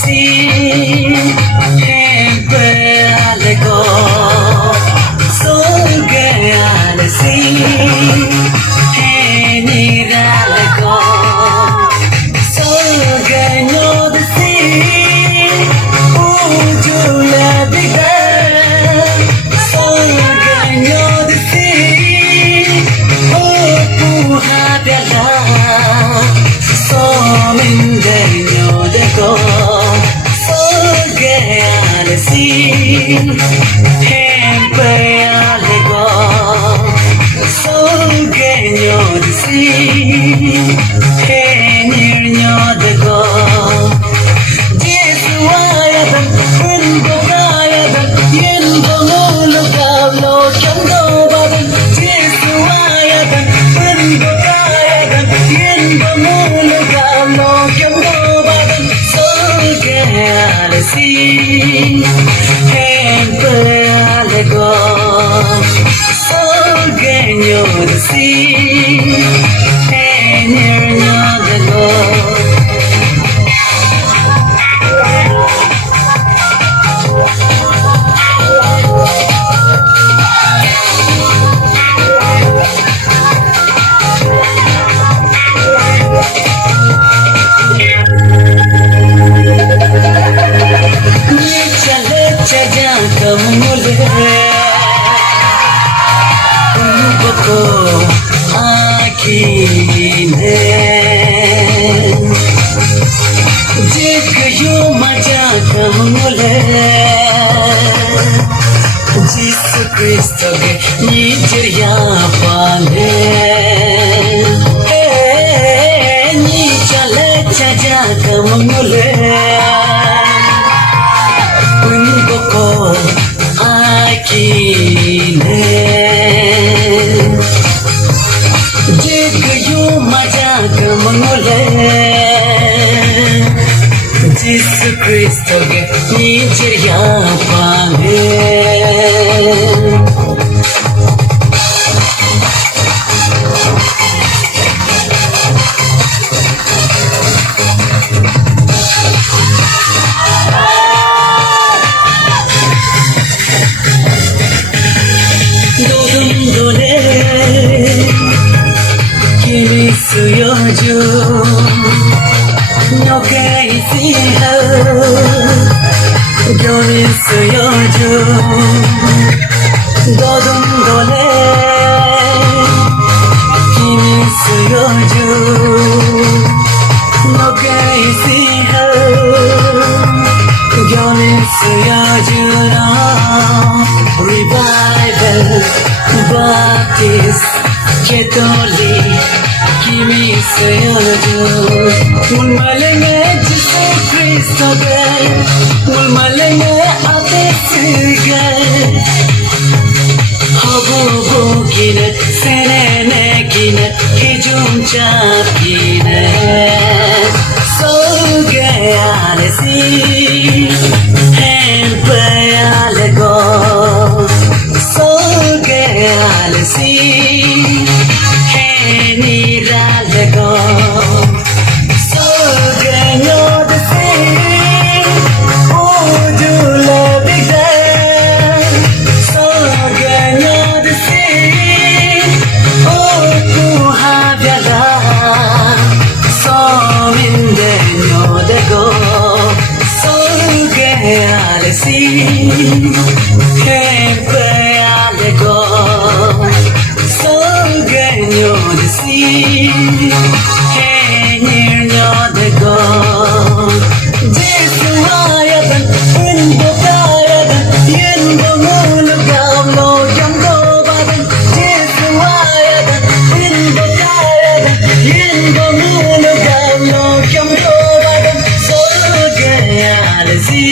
see Hempalego Solgalasi Heniralego Solgano the sea Ujula Bida Solgano the sea Opuha Bella Somindeño de go Solgalasi Hempalego Solgano the sea Henirño de go Jesuayatan Unbogayatan Yenbomulugablo Changobadan Jesuayatan Unbogayatan Yenbomulugablo Changobadan Solgalasi Hempalego Solgano the sea Henirño de go Chaya kamule Unboko akine Jekayo maja kamule Jesus Christ ke nijriya paane ni chale chaya kamule Unboko akine Jekayo maja kamule Jesus Christ ke nijriya paane Suyoju no crazy ho Goni suyoju Dodum dole Kimi suyoju no crazy ho Goni suyoju no Revival Baptist Catholic Kimi suyoju Mulmalenge Jesu Kristo ge Mulmalenge atesiga Habu bugine Senene gine Hijum chapine Solgalasi Hempalego Solgalasi Heniralego Solgano the sea Ujula Bida Solgano the sea Opuha Bella Somindeño de go Solgalasi Hempalego Solgano the sea Henirño de go Jesuayatan Unbogayatan Yenbomulugablo Changobadan Jesuayatan Unbogayatan Yenbomulugablo Changobadan Solgalasi